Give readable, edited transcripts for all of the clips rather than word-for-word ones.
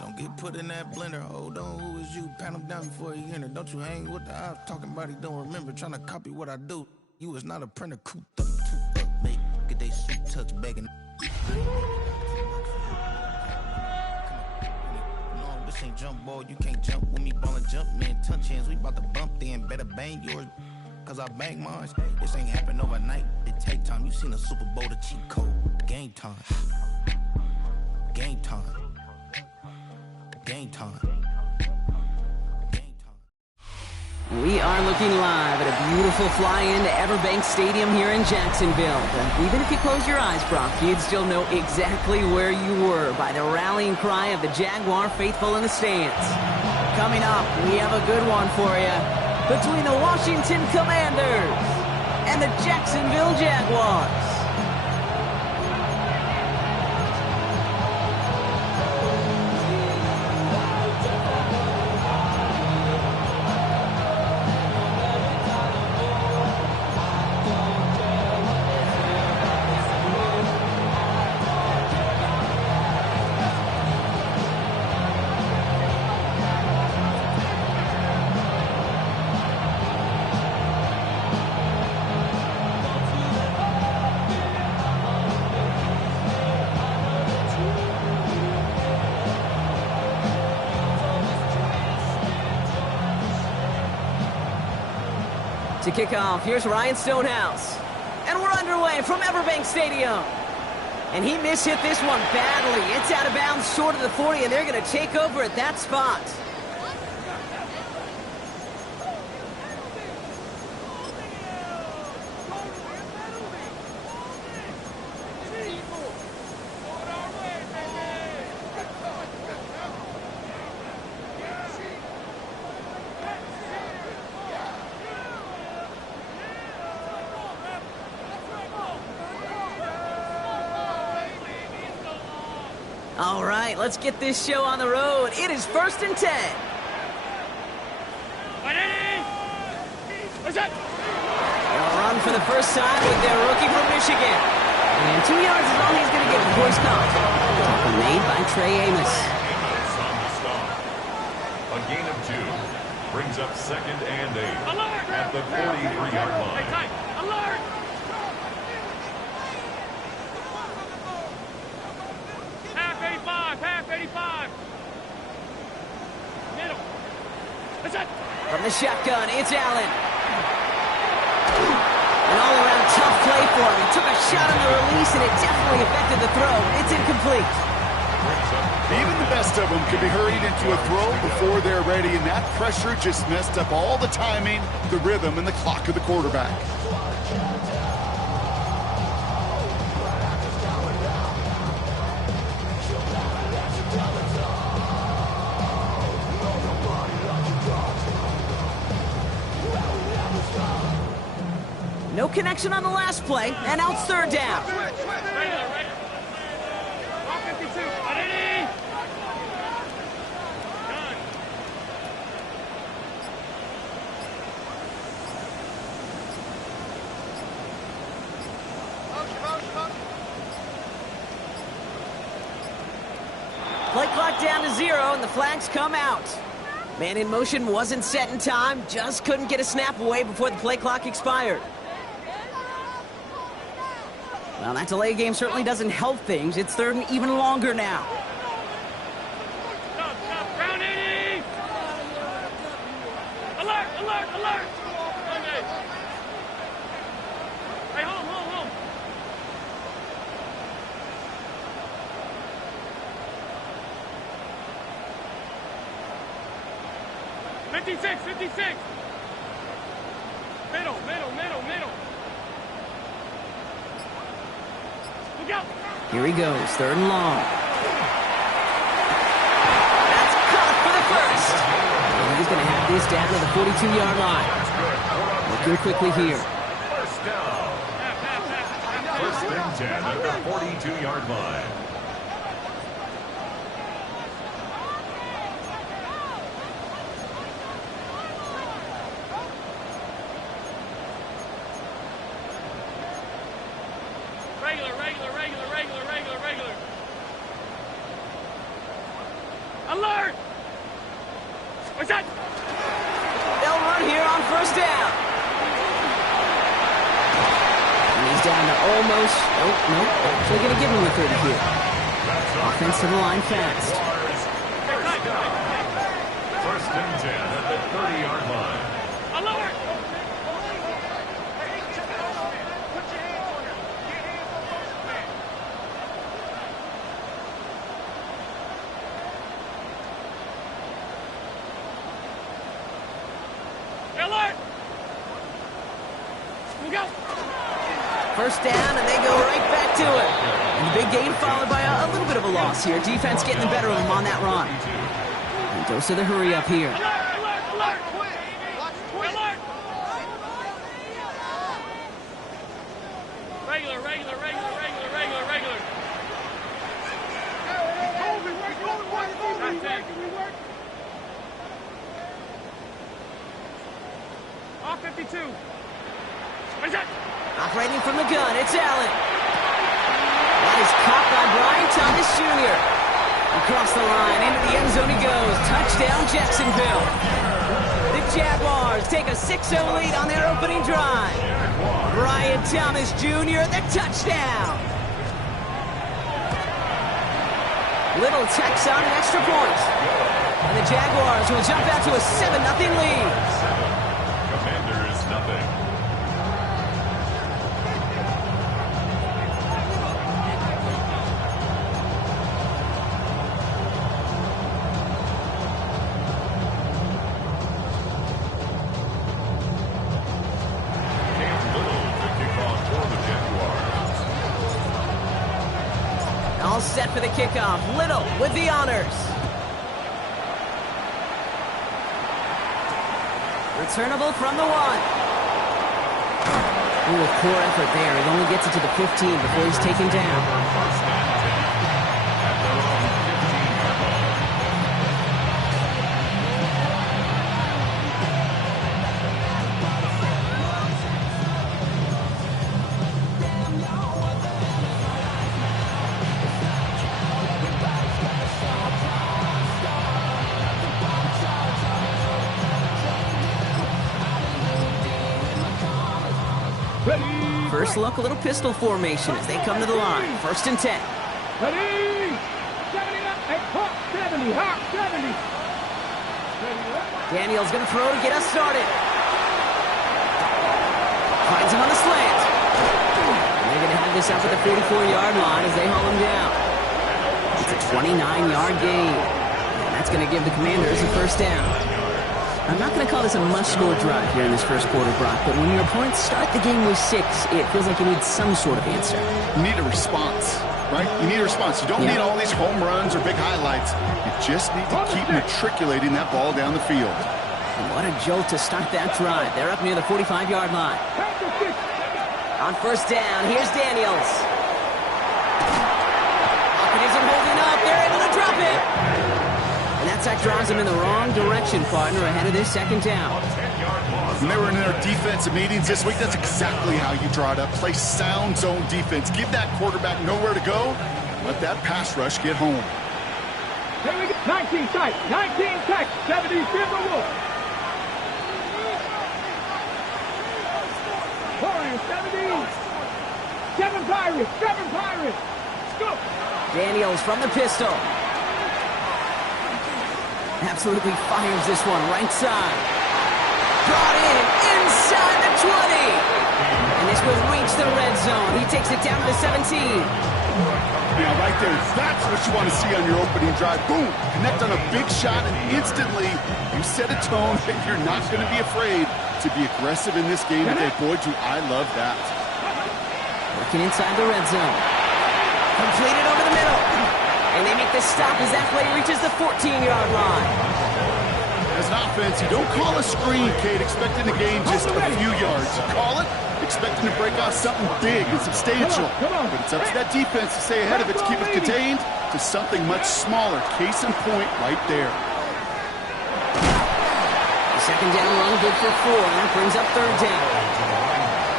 Don't get put in that blender. Hold on, who is you? Pat him down before he enter. Don't you hang with the ops talking about he don't remember. Trying to copy what I do. You is not a printer. Cooped up, toot up, mate. Get they suit touch begging. No, this ain't jump ball. You can't jump with me. Ballin' jump, man. Touch hands. We bout to bump then. Better bang yours. Cause I bang mine. This ain't happen overnight. It take time. You seen a Super Bowl, the cheat code. Game time. Game time. Game time. Game time. We are looking live at a beautiful fly-in to Everbank Stadium here in Jacksonville. And even if you close your eyes, Brock, you'd still know exactly where you were by the rallying cry of the Jaguar faithful in the stands. Coming up, we have a good one for you between the Washington Commanders and the Jacksonville Jaguars. To kick off, here's Ryan Stonehouse. And we're underway from Everbank Stadium. And he mishit this one badly. It's out of bounds short of the 40, and they're going to take over at that spot. All right, let's get this show on the road. It is 1st and 10. They'll run for the first time with their rookie from Michigan. And 2 yards is all he's going to get before he's caught. Tackle made by Trey Amos. A gain of 2 brings up 2nd and 8 at the 43-yard line. Alert! Half 85. Middle. That's it. From the shotgun, it's Allen. An all-around tough play for him. He took a shot on the release, and it definitely affected the throw. It's incomplete. Even the best of them could be hurried into a throw before they're ready, and that pressure just messed up all the timing, the rhythm, and the clock of the quarterback. No connection on the last play, and now it's 3rd down. Play clock down to 0, and the flags come out. Man in motion wasn't set in time, just couldn't get a snap away before the play clock expired. Well, that delay game certainly doesn't help things. It's 3rd and even longer now. Stop. Ground 80. Alert. Hey, home. 56. Middle. Look out. Here he goes, 3rd and long. That's caught for the first. And he's going to have this down to the 42-yard line. Looking quickly here. First down. 1st and 10 at the 42-yard line. Regular. Alert! What's that? They'll run here on first down. And he's down to almost... Oh, no. Actually going to give him the 30 here. Offensive line fast. First and 10 at the 30-yard line. Alert! Alert! We go! First down, and they go right back to it. And the big gain followed by a little bit of a loss here. Defense getting the better of them on that run. And goes to the hurry up here. Alert! Alert! Alert! Alert! Regular, regular, regular, regular, regular, regular. That's it. Off 52. What is that? Operating from the gun, it's Allen. That is caught by Brian Thomas Jr. Across the line, into the end zone he goes. Touchdown, Jacksonville. The Jaguars take a 6-0 lead on their opening drive. Brian Thomas Jr., the touchdown. Little tacks on an extra point. And the Jaguars will jump out to a 7-0 lead. Commanders, nothing. All set for the kickoff. Little with the honors. Returnable from the 1. Ooh, a poor effort there. He only gets it to the 15 before he's taken down. First look, a little pistol formation as they come to the line. First and 10. Ready! 70 up, hey, hop, 70, hop, 70. Daniel's going to throw to get us started. Finds him on the slant. And they're going to have this up at the 44-yard line as they haul him down. It's a 29-yard gain. And that's going to give the Commanders a first down. I'm not going to call this a must-score drive here in this first quarter, Brock, but when your opponents start the game with 6, it feels like you need some sort of answer. You need a response, right? You need a response. You don't need all these home runs or big highlights. You just need to keep matriculating that ball down the field. And what a jolt to start that drive. They're up near the 45-yard line. On first down, here's Daniels. Hawkins isn't holding up. They're able to drop it. And that sack drives them in the wrong direction, partner, ahead of this second down. When they were in their defensive meetings this week, that's exactly how you draw it up. Play sound zone defense. Give that quarterback nowhere to go. Let that pass rush get home. Here we go. 19 tight. 19 tight. 70 Silver Wolf. Warriors, 70. 7 Pirates. 7 Pirates. Let's go. Daniels from the pistol. Absolutely fires this one right side. Brought in inside the 20. And this will reach the red zone. He takes it down to the 17. Yeah, right there. That's what you want to see on your opening drive. Boom! Connect on a big shot, and instantly you set a tone that you're not going to be afraid to be aggressive in this game today. Boy, do I love that. Working inside the red zone. Completed over the middle. And they make the stop as that play reaches the 14-yard line. As an offense, you don't call a screen, Kate, expecting to gain just a few yards. You call it expecting to break off something big and substantial. But it's up to that defense to stay ahead of it, to keep it contained to something much smaller. Case in point right there. The second down run good for 4. And that brings up third down.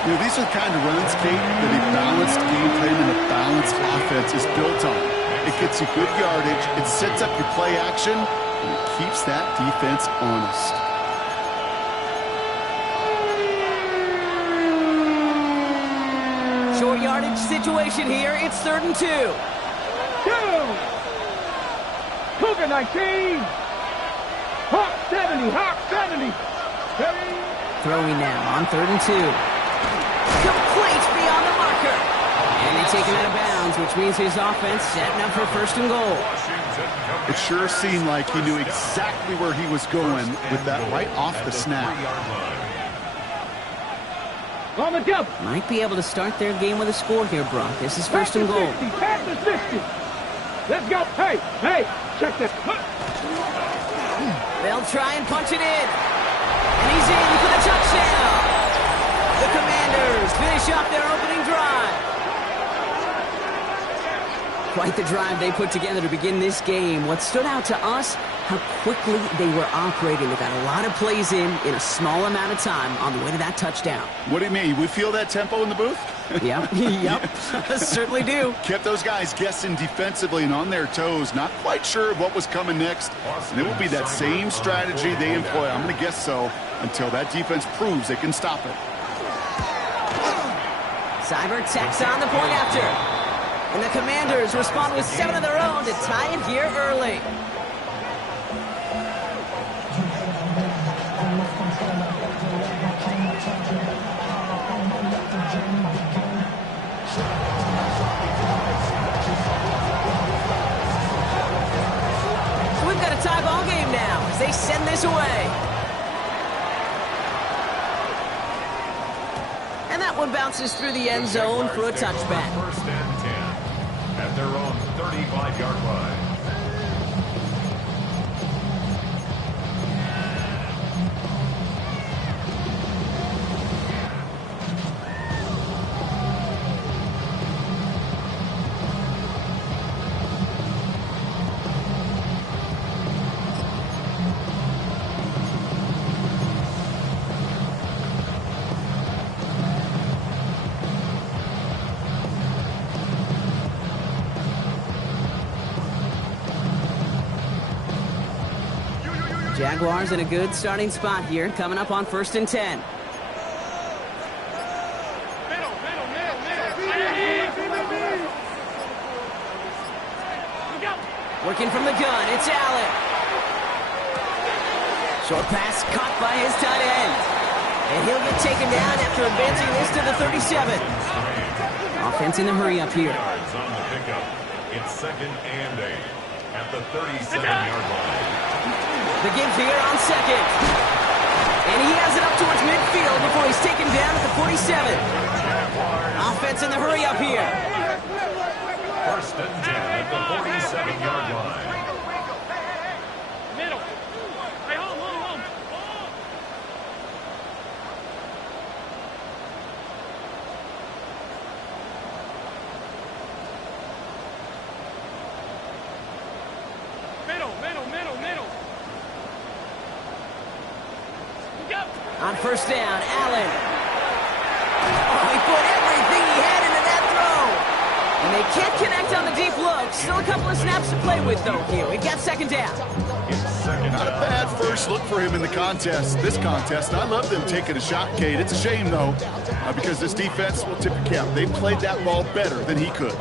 You know, these are the kind of runs, Kate, that a balanced game plan and a balanced offense is built on. It gets you good yardage, it sets up your play action, and it keeps that defense honest. Short yardage situation here. It's 3rd and 2. Cougar 19. Hawk 70. Hawk 70. Throwing now on 3rd and 2. Complete beyond the marker. And they take him out of bounds, which means his offense setting up for 1st and goal. It sure seemed like he knew exactly where he was going with that right off the snap. On the jump. Might be able to start their game with a score here, Brock. This is 1st and goal. Pass the 60. Let's go. Hey, check this. They'll try and punch it in. And he's in for the touchdown. The Commanders finish off their opening drive. Quite the drive they put together to begin this game. What stood out to us, how quickly they were operating. They got a lot of plays in a small amount of time on the way to that touchdown. What do you mean? We feel that tempo in the booth? Yep, certainly do. Kept those guys guessing defensively and on their toes, not quite sure of what was coming next. And it will be that same strategy they employ, I'm going to guess so, until that defense proves they can stop it. Cyber tacks on the point after. And the Commanders respond with 7 of their own to tie it here early. So we've got a tie ball game now as they send this away. And that one bounces through the end zone for a touchback. 1st and 10 at their own 35-yard line. Jaguars in a good starting spot here, coming up on 1st and 10. Working from the gun, it's Allen. Short pass caught by his tight end. And he'll get taken down after advancing this to the 37. Offense in the hurry up here. Yards on the pickup. It's 2nd and 8 at the 37-yard line. The give here on 2nd. And he has it up towards midfield before he's taken down at the 47. Offense in the hurry up here. 1st and 10 at the 47-yard line. Middle. Hey, hold. Middle. On 1st down, Allen. Oh, he put everything he had into that throw. And they can't connect on the deep look. Still a couple of snaps to play with, though, here. We've got 2nd down. Not a bad first look for him in the contest. This contest, I love them taking a shot, Kate. It's a shame, though, because this defense will tip the cap. They played that ball better than he could.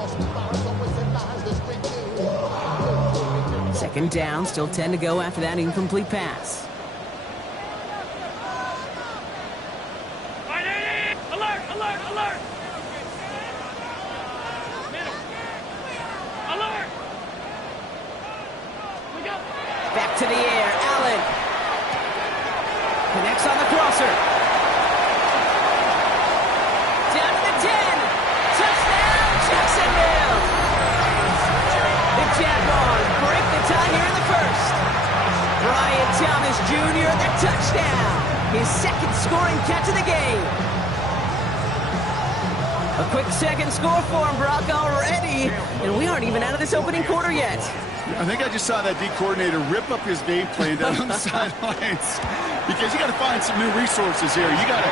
2nd down, still 10 to go after that incomplete pass. Alert! Middle. Alert! Back to the air, Allen. Connects on the crosser. Down to the 10. Touchdown, Jacksonville. The Jaguars break the tie here in the 1st. Brian Thomas Jr., the touchdown. His 2nd scoring catch of the game. A quick 2nd score for him, Brock, already. And we aren't even out of this opening quarter yet. I think I just saw that D coordinator rip up his game plan down on the sidelines. because you got to find some new resources here. You got to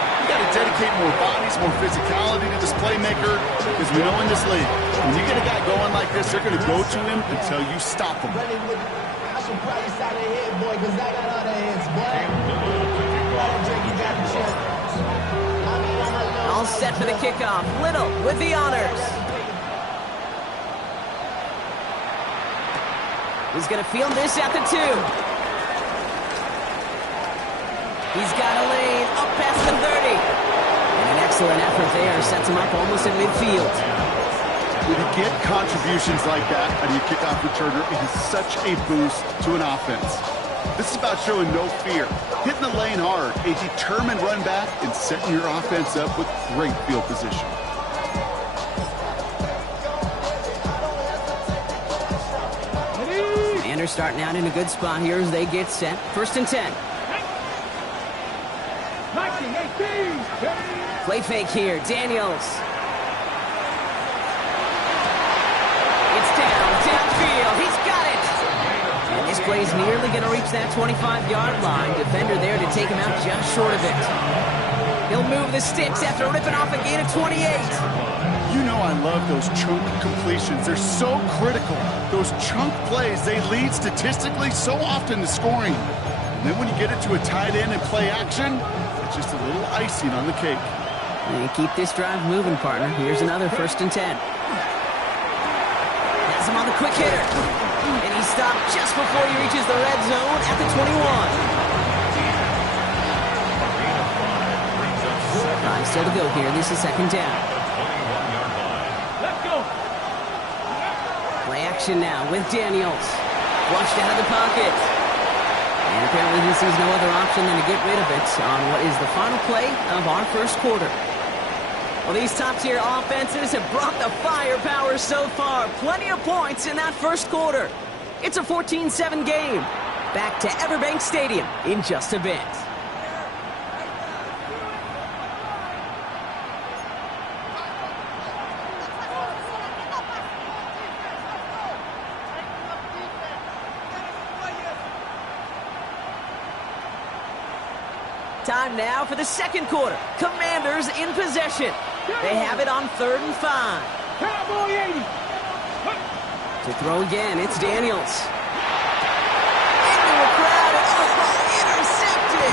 dedicate more bodies, more physicality to this playmaker, because we know in this league, when you get a guy going like this, they're going to go to him until you stop him. I should probably start a head, boy, because I got all the heads, boy. All set for the kickoff. Little with the honors. He's going to field this at the 2. He's got a lane up past the 30. And an excellent effort there. Sets him up almost in midfield. When you get contributions like that out of your kickoff returner, it is such a boost to an offense. This is about showing no fear, hitting the lane hard, a determined run back, and setting your offense up with great field position. Commanders starting out in a good spot here as they get set. 1st and 10. Play fake here. Daniels. It's downfield. He's got it. And this play's nearly going to reach that 25-yard line. Defender there to take him out just short of it. He'll move the sticks after ripping off a gain of 28. You know I love those chunk completions. They're so critical. Those chunk plays, they lead statistically so often to scoring. And then when you get it to a tight end and play action, it's just a little icing on the cake. And keep this drive moving, partner. Here's another 1st and 10. Has him on the quick hitter. And he stopped just before he reaches the red zone at the 21. Time still to go here. This is 2nd down. Let's go. Play action now with Daniels. Flushed out of the pocket. And apparently he sees no other option than to get rid of it on what is the final play of our 1st quarter. Well, these top-tier offenses have brought the firepower so far. Plenty of points in that 1st quarter. It's a 14-7 game. Back to Everbank Stadium in just a bit. Time now for the 2nd quarter. Commanders in possession. They have it on 3rd and 5. Cowboy 80. To throw again, it's Daniels. Into a crowd, and intercepted.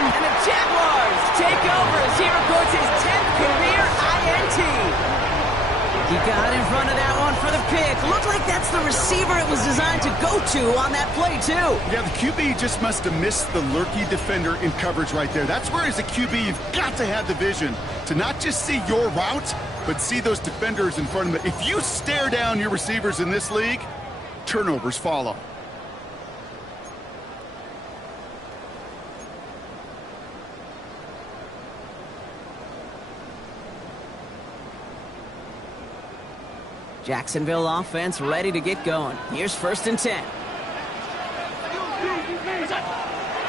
And the Jaguars take over as he records his 10th career INT. He got in front of that one for the pick. Looked like that's the receiver it was designed to go to on that play, too. Yeah, the QB just must have missed the lurky defender in coverage right there. That's where, as a QB, you've got to have the vision to not just see your route, but see those defenders in front of them. If you stare down your receivers in this league, turnovers follow. Jacksonville offense ready to get going. Here's 1st and 10.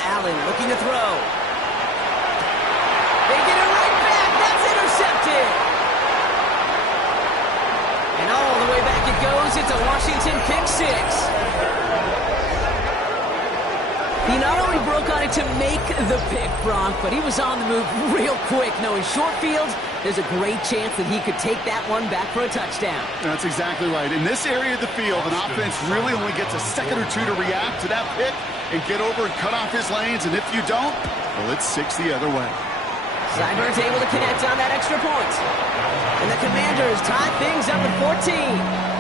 Allen looking to throw. They get it right back. That's intercepted. And all the way back it goes. It's a Washington pick 6. He not only broke on it to make the pick, Brock, but he was on the move real quick. Knowing short field, there's a great chance that he could take that one back for a touchdown. That's exactly right. In this area of the field, an offense really only gets a second or two to react to that pick and get over and cut off his lanes. And if you don't, well, it's 6 the other way. Sideburns able to connect on that extra point. And the Commanders tie things up at 14.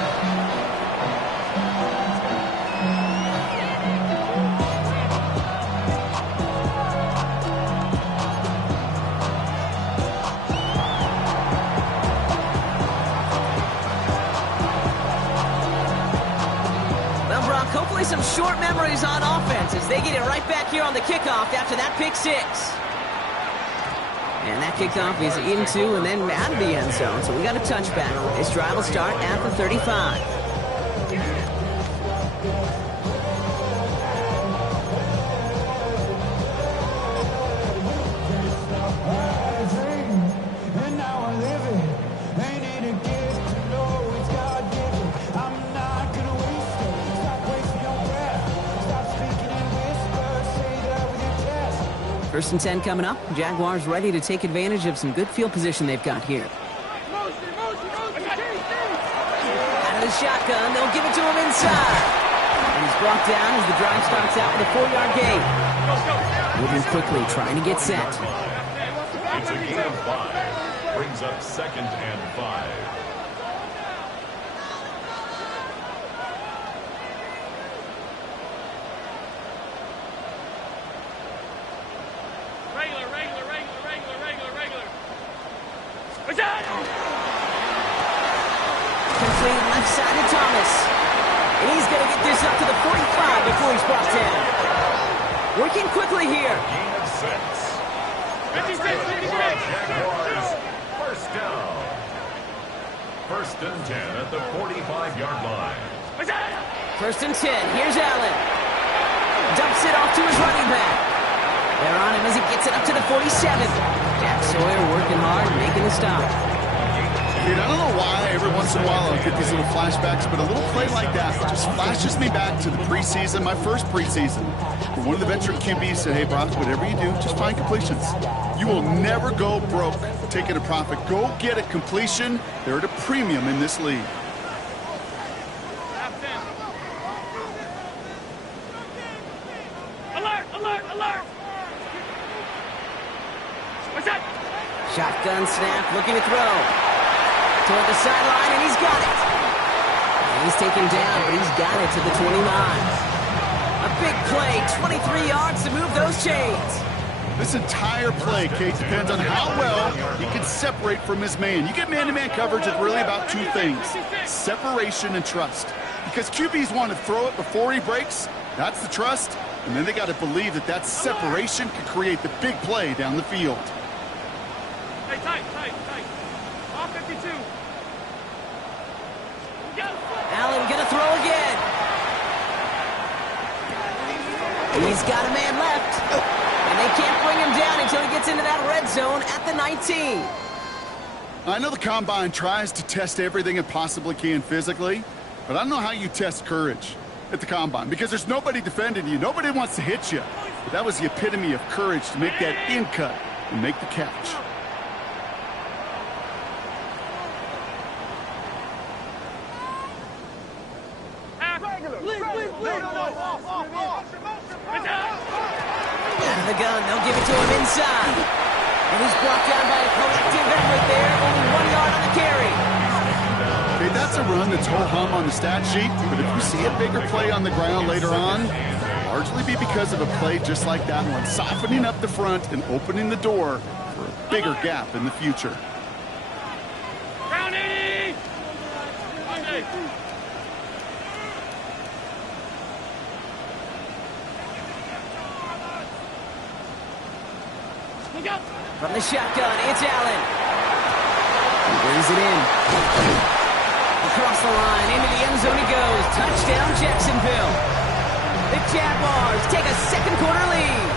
Hopefully some short memories on offense as they get it right back here on the kickoff after that pick 6. And that kickoff is into and then out of the end zone, so we got a touchback. This drive will start at the 35. First and 10 coming up. Jaguars ready to take advantage of some good field position they've got here. Out of the shotgun, they'll give it to him inside. And he's brought down as the drive starts out with a 4-yard gain. Moving quickly, trying to get set. It's a gain of 5. Brings up 2nd and 5. Complete left side to Thomas. And he's going to get this up to the 45 before he's brought down. Working quickly here. Gain of 6. Jaguars, first down. First and 10 at the 45-yard line. First and 10. Here's Allen. Dumps it off to his running back. They're on him as he gets it up to the 47. Jack Sawyer working hard, making the stop. Dude, I don't know why every once in a while I'll get these little flashbacks, but a little play like that just flashes me back to the preseason, my first preseason. Where one of the veteran QBs said, hey, Brock, whatever you do, just find completions. You will never go broke taking a profit. Go get a completion. They're at a premium in this league. Shotgun snap, looking to throw. Toward the sideline, and he's got it. And he's taken down, but he's got it to the 29. A big play, 23 yards to move those chains. This entire play, Kate, depends on how well he can separate from his man. You get man-to-man coverage, it's really about two things: separation and trust. Because QBs want to throw it before he breaks. That's the trust. And then they got to believe that that separation can create the big play down the field. Tight. All 52. Allen gonna throw again. He's got a man left. And they can't bring him down until he gets into that red zone at the 19. I know the Combine tries to test everything it possibly can physically, but I don't know how you test courage at the Combine, because there's nobody defending you. Nobody wants to hit you. But that was the epitome of courage to make that in cut and make the catch. Out of the gun, they'll give it to him inside. And he's brought down by a collective effort there. Only 1 yard on the carry. Okay, that's a run that's ho-hum on the stat sheet, but if you see a bigger play on the ground later on, it'll largely be because of a play just like that one, softening up the front and opening the door for a bigger gap in the future. Round 80! From the shotgun, it's Allen. He brings it in. Across the line, into the end zone he goes. Touchdown, Jacksonville. The Jaguars take a second-quarter lead.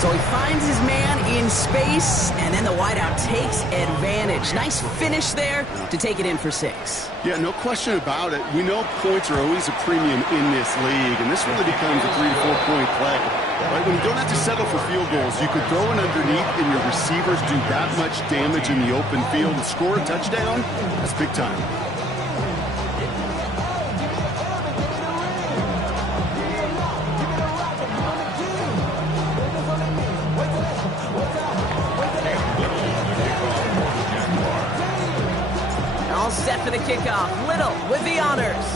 So he finds his man in space, and then the wideout takes advantage. Nice finish there to take it in for 6. Yeah, no question about it. We know points are always a premium in this league, and this really becomes a 3 to 4 point play. Right? When you don't have to settle for field goals, you could throw it underneath and your receivers do that much damage in the open field and score a touchdown. That's big time. All set for the kickoff. Little with the honors.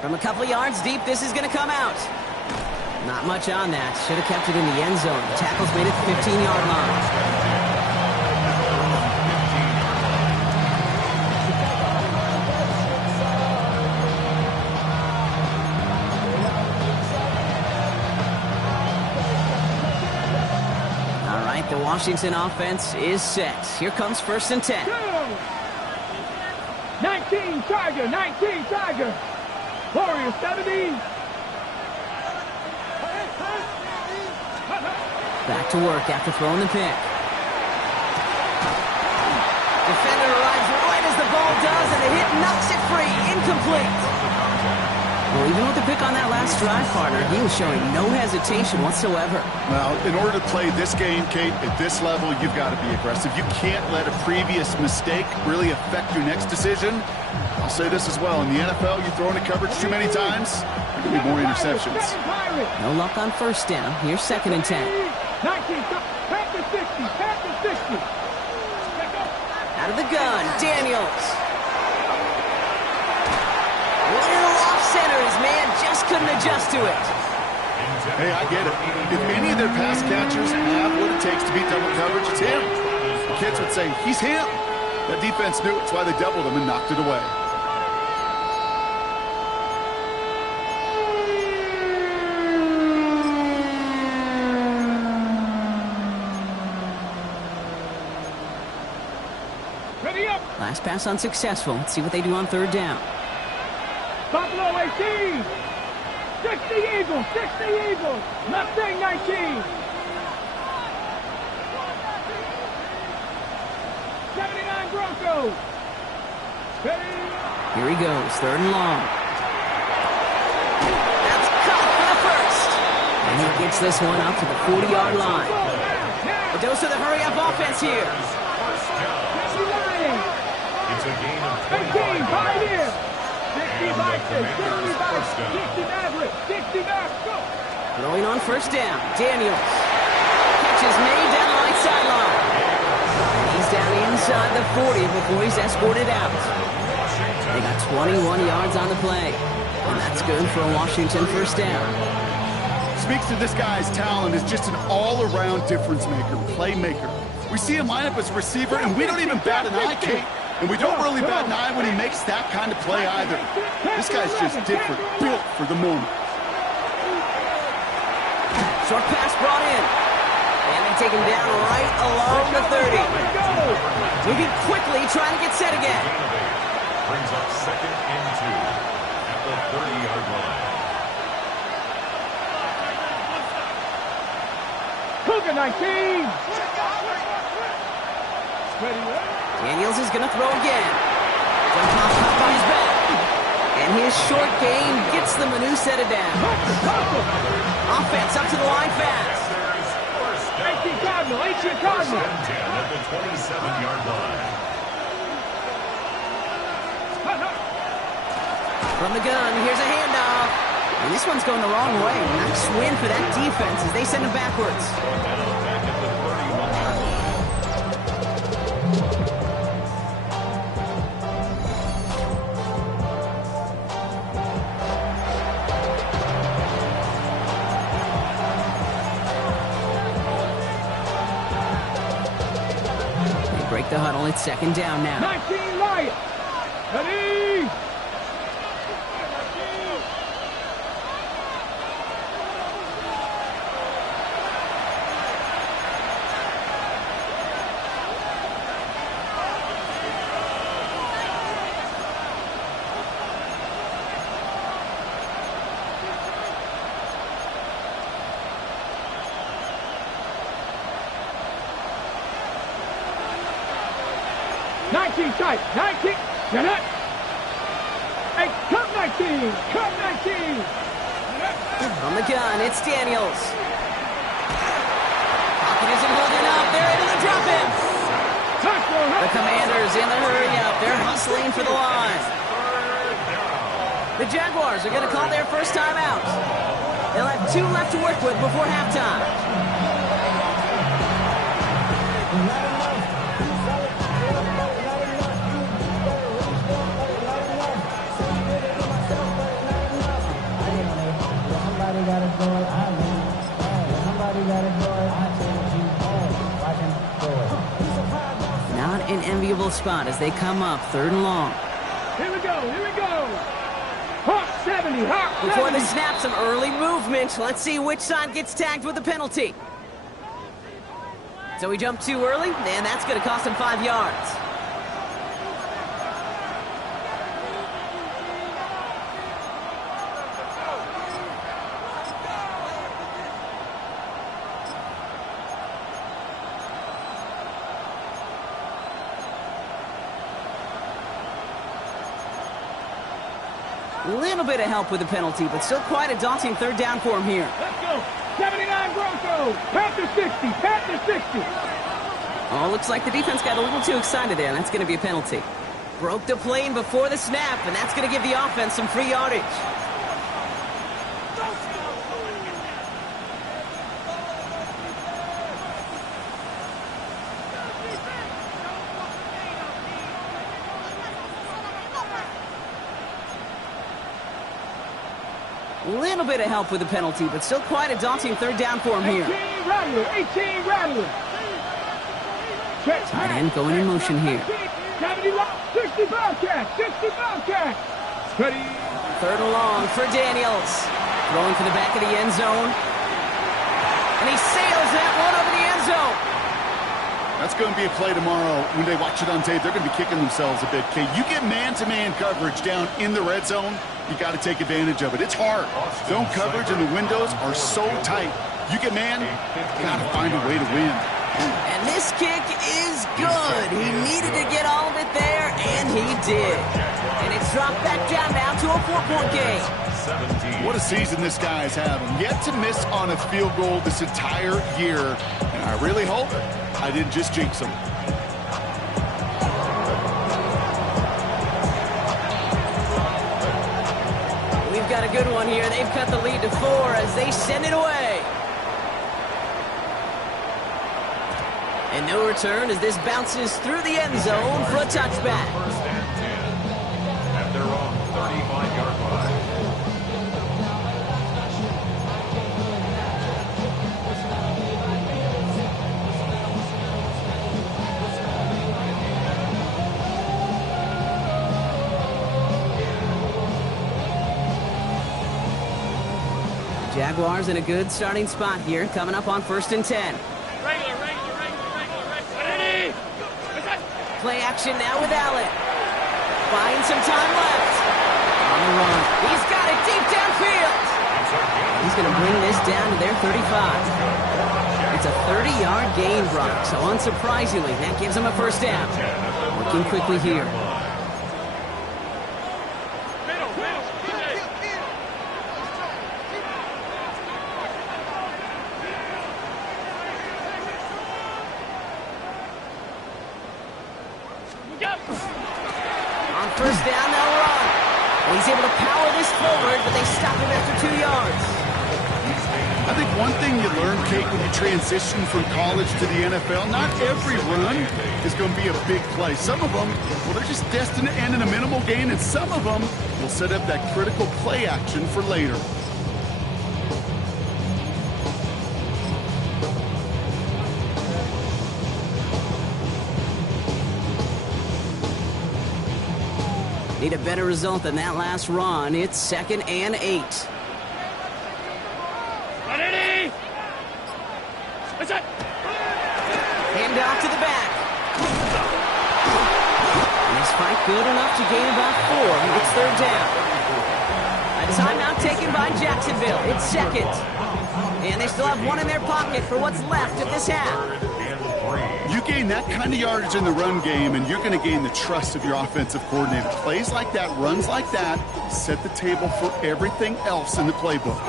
From a couple yards deep, this is going to come out. Not much on that. Should have kept it in the end zone. The tackle's made it the 15-yard line. All right, the Washington offense is set. Here comes first and 10. 19 Tiger. Warriors 70. Back to work after throwing the pick. Defender arrives right as the ball does, and the hit knocks it free. Incomplete. Well, even with the pick on that last drive, partner, he was showing no hesitation whatsoever. Well, in order to play this game, Kate, at this level, you've got to be aggressive. You can't let a previous mistake really affect your next decision. I'll say this as well. In the NFL, you throw into coverage too many times, there could be more interceptions. No luck on first down. Here's 2nd and 10. 19, pack to 60, pack to 60. Out of the gun, Daniels. Little off center. His man just couldn't adjust to it. Hey, I get it. If any of their pass catchers have what it takes to beat double coverage, it's him. The kids would say, he's him. That defense knew it. That's why they doubled him and knocked it away. Ready up. Last pass unsuccessful. Let's see what they do on 3rd down. Buffalo 18. 60 Eagles, 60 Eagles. Mustang 19. 79 Broncos. Ready. Here he goes, 3rd and long. That's caught for the first. And he gets this one up to the 40-yard line. A dose of the hurry-up offense here. It's a gain of 18, 25 5 here. yards. 60 by 6, 60 by 60 Maverick, 60 back, go. Throwing on 1st down, Daniels. Catch is made down the right sideline. He's down inside the 40 before he's escorted out. They got 21 yards on the play. And that's good for a Washington 1st down. Speaks to this guy's talent as just an all-around difference maker, playmaker. We see him line up as a receiver, and we don't even bat an eye, Kate. And we don't really bat an eye when he makes that kind of play either. This guy's just different, built for the moment. Short pass brought in. And they take him down right along the 30. Moving quickly, trying to get set again. Brings up 2nd and 2 at the 30-yard line. Cougar 19. Ready, Daniels is going to throw again. Jump off cut by his back. And his short game gets them a new set of downs. Offense up to the line fast. 18 Cardinal, 18 Cardinal. 10 at the 27-yard line. From the gun, here's a handoff. And this one's going the wrong way. Nice win for that defense as they send him backwards. Back at the 31-yard line. Break the huddle. It's 2nd down now. 19 Lions. Ready. Tight, 19, get it. Hey, come 19, come 19. From the gun, it's Daniels. Pocket isn't holding up. They're into the drop-in. The Commanders in the hurry-up. They're hustling for the line. The Jaguars are going to call their first time out. They'll have 2 left to work with before halftime. Not an enviable spot as they come up 3rd and long. Here we go, here we go. Hawk 70, Hawk 70. Before the snap, some early movement. Let's see which side gets tagged with the penalty. So he jumped too early, and that's going to cost him 5 yards. Little bit of help with the penalty, but still quite a daunting third down for him here. Let's go. 79 Broncos. Panther 60. Panther 60. Oh, looks like the defense got a little too excited there, and that's going to be a penalty. Broke the plane before the snap, and that's going to give the offense some free yardage. Little bit of help with the penalty, but still quite a daunting third down for him here. 18 Rattler. 18 Rattler. Tight end going in motion here. 60 Bobcat. 60 Bobcat. Ready. Third and long for Daniels. Throwing for the back of the end zone. And he sails that one over the end zone. That's going to be a play tomorrow. When they watch it on tape, they're going to be kicking themselves a bit. Okay, you get man-to-man coverage down in the red zone, you got to take advantage of it. It's hard. Zone coverage and the windows are so tight. You get man, you got to find a way to win. And this kick is good. He needed to get all of it there, and he did. And it's dropped back down now to a 4-point game. What a season this guy is having. Yet to miss on a field goal this entire year. And I really hope I didn't just jinx him. We've got a good one here. They've cut the lead to 4 as they send it away. And no return as this bounces through the end zone for a touchback. First and 10 at their own 35-yard line. Jaguars in a good starting spot here, coming up on 1st and 10. Play action now with Allen. Buying some time left. On the run. He's got it deep downfield. He's going to bring this down to their 35. It's a 30-yard gain, Brock. So unsurprisingly, that gives him a first down. Working quickly here. On first down, they'll run. And he's able to power this forward, but they stop him after 2 yards. I think one thing you learn, Kate, when you transition from college to the NFL, not every run is going to be a big play. Some of them, well, they're just destined to end in a minimal gain, and some of them will set up that critical play action for later. Need a better result than that last run. It's 2nd and 8. Hand off to the back. And this fight good enough to gain about 4. It's 3rd down. A timeout taken by Jacksonville. It's 2nd. And they still have 1 in their pocket for what's left of this half. You gain that kind of yardage in the run game, and you're going to gain the trust of your offensive coordinator. Plays like that, runs like that, set the table for everything else in the playbook.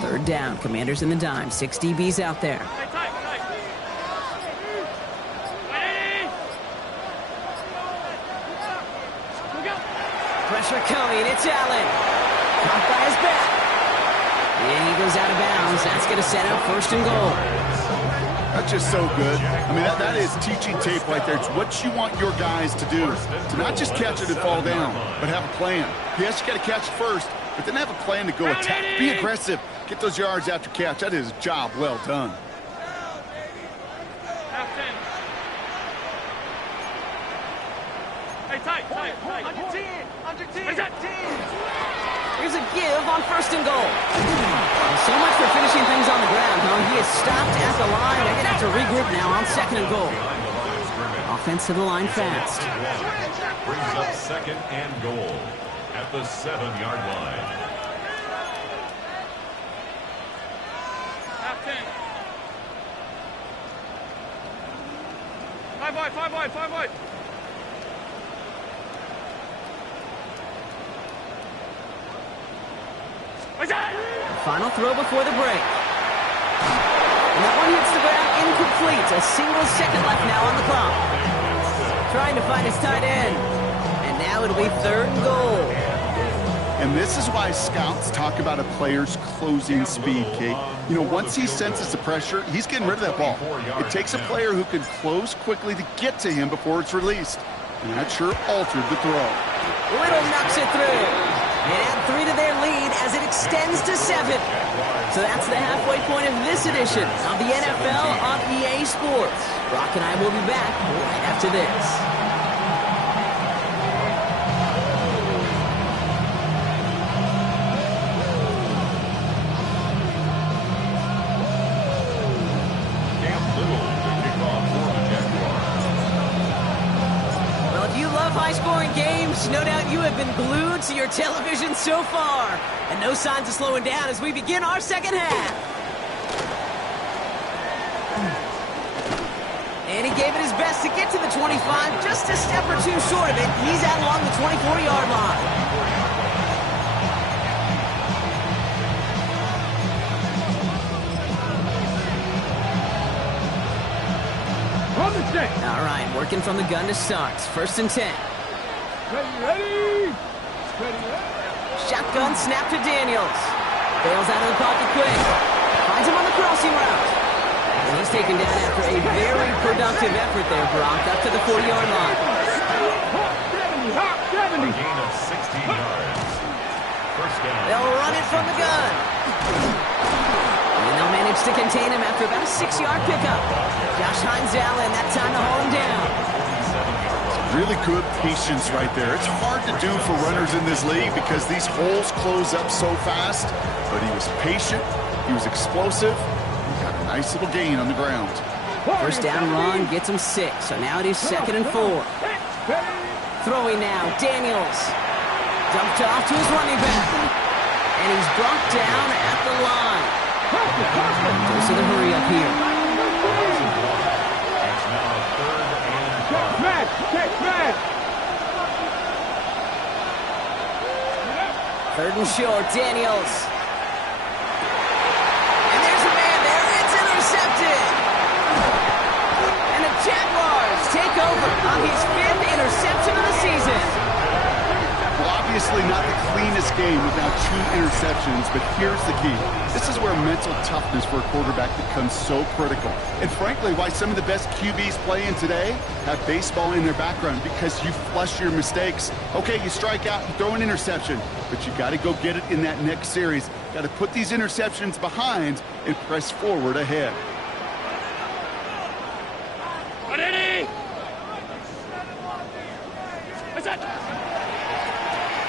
Third down, Commanders in the dime. 6 DBs out there. Pressure coming, it's Allen. Caught by his back. And he goes out of bounds. That's going to set up 1st and goal. That's just so good. I mean, that is teaching tape right there. It's what you want your guys to do. To not just catch it and fall down, but have a plan. Yes, you got to catch it first, but then have a plan to go attack. Be aggressive. Get those yards after catch. That is a job well done. Here's a give on 1st and goal. So much for finishing things on the ground, huh? He is stopped at the line. They're going to have to regroup now on 2nd and goal. Offense to the line fast. Brings up 2nd and goal. at the 7-yard line. Half 10. 5 wide, 5 wide, 5 wide. Final throw before the break. And that one hits the ground incomplete. A single second left now on the clock. Trying to find his tight end. And now it'll be 3rd and goal. And this is why scouts talk about a player's closing speed, Kate. You know, once he senses the pressure, he's getting rid of that ball. It takes a player who can close quickly to get to him before it's released. And that sure altered the throw. Little knocks it through. And add 3 to their lead as it extends to 7. So that's the halfway point of this edition of the NFL on EA Sports. Brock and I will be back right after this. High-scoring games, no doubt you have been glued to your television so far. And no signs of slowing down as we begin our second half. And he gave it his best to get to the 25, just a step or 2 short of it. He's out along the 24-yard line. All right, working from the gun to start. 1st and 10. Ready. Shotgun snap to Daniels. Bails out of the pocket quick. Finds him on the crossing route. And he's taken down after a very productive effort there, Brock, up to the 40-yard line. 70. Gain of 16 yards. 1st down. They'll run it from the gun. And they'll manage to contain him after about a 6-yard pickup. Josh Hines Allen, that time to haul him down. Really good patience right there. It's hard to do for runners in this league because these holes close up so fast. But he was patient. He was explosive. He got a nice little gain on the ground. 1st down run gets him 6. So now it is 2nd and 4. Throwing now, Daniels. Dumped off to his running back. And he's brought down at the line. Goes to the hurry up here. Check back. 3rd and short, Daniels. And there's a man there. It's intercepted. And the Jaguars take over on his 5th interception of the season. Well, obviously not the cleanest game without 2 interceptions, but here's the key. This is where mental toughness for a quarterback becomes so critical. And frankly, why some of the best QBs playing today have baseball in their background, because you flush your mistakes. Okay, you strike out, you throw an interception, but you got to go get it in that next series. Got to put these interceptions behind and press forward ahead.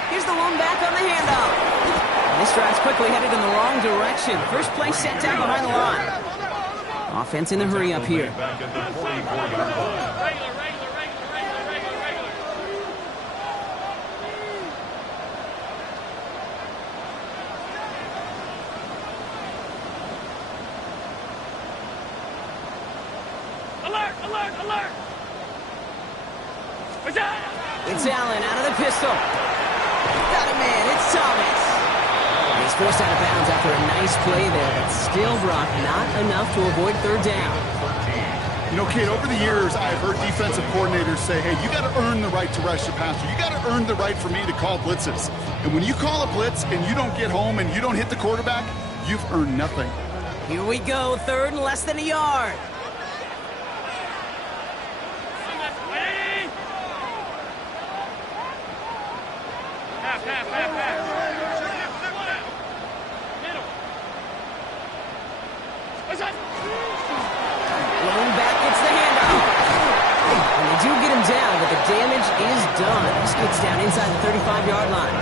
Here's the one back on the handoff. This drive's quickly headed in the wrong direction. First play set down behind the line. Offense in the hurry up here. Back at the 44-yard line. Alert! It's Allen out of the pistol. Got a man, it's Thomas. And he's forced out of bounds after a nice play there, but still, Brock, not enough to avoid 3rd down. You know, Kate, over the years, I've heard defensive coordinators say, hey, you got to earn the right to rush the passer. You got to earn the right for me to call blitzes. And when you call a blitz and you don't get home and you don't hit the quarterback, you've earned nothing. Here we go, 3rd and less than a yard. Blown back gets the handoff. And they do get him down, but the damage is done. This gets down inside the 35-yard line.